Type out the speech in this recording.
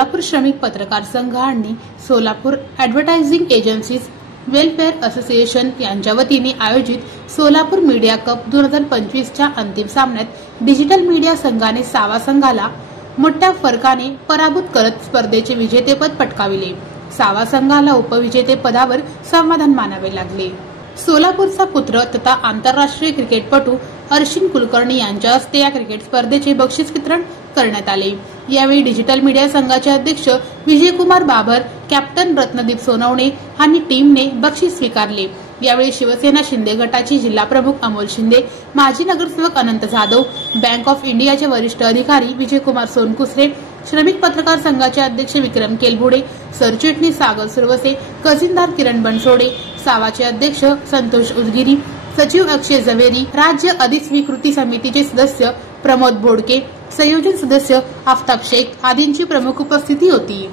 सोलापूर श्रमिक पत्रकार संघ आणि Solapur advertising agencies welfare association यांच्या वतीने आयोजित सोलापूर मीडिया कप 2025च्या अंतिम सामन्यात डिजिटल मीडिया संघाने सावा संघाला मोठ्या फरकाने पराभूत करत स्पर्धेचे विजेतेपद पटकाविले। सावा संघाला उपविजेतेपदावर समाधान मानावे लागले। सोलापूरचा पुत्र तथा आंतरराष्ट्रीय क्रिकेटपटू अर्शिन कुलकर्णी यांच्या हस्ते या क्रिकेट स्पर्धेचे बक्षीस वितरण करण्यात आले। यावेळी डिजिटल मीडिया संघाचे अध्यक्ष विजयकुमार बाबर, कॅप्टन रत्नदीप सोनवणे आणि टीमने बक्षीस स्वीकारले। यावेळी शिवसेना शिंदे गटाचे जिल्हा प्रमुख अमोल शिंदे, माजी नगरसेवक अनंत जाधव, बँक ऑफ इंडियाचे वरिष्ठ अधिकारी विजयकुमार सोनकुसरे, श्रमिक पत्रकार संघाचे अध्यक्ष विक्रम केलबुडे, सरचिटणीस सागर सुरवसे, खजिनदार किरण बनसोडे, सावाचे अध्यक्ष संतोष उदगिरी, सचिव अक्षय जवेरी, राज्य अधिस्वीकृती समितीचे सदस्य प्रमोद बोडके, संयोजन सदस्य आफताब शेख आदींची प्रमुख उपस्थिती होती।